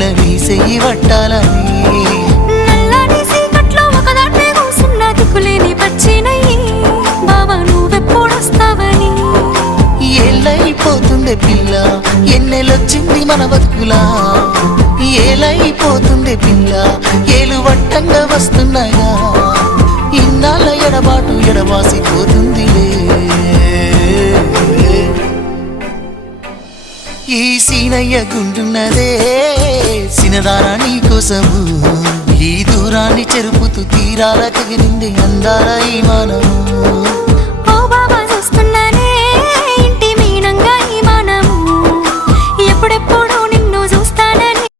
పిల్ల నీ చెయ్యి పట్టాలని నల్లని సీకట్లో ఒకదాన్నే కూసున్న దిక్కులేని పచ్చినయ్యి బావా నువ్వెప్పుడొస్తావని ఏళ్ళైపోతుండే పిల్ల ఎన్నెలొచ్చింది మన బతుకులా ఏలైపోతుండే పిల్ల ఏలు వట్టంగా వస్తున్నాయా ఇన్నాళ్ళ ఎడబాటు ఎడవాసిపోతుందిలే ఈ సీనయ్య గుంటున్నదే సినదారా నీ కోసము ఈ దూరాన్ని చెరుపుతూ తీరాల తెగిరింది అందాల ఈ మానము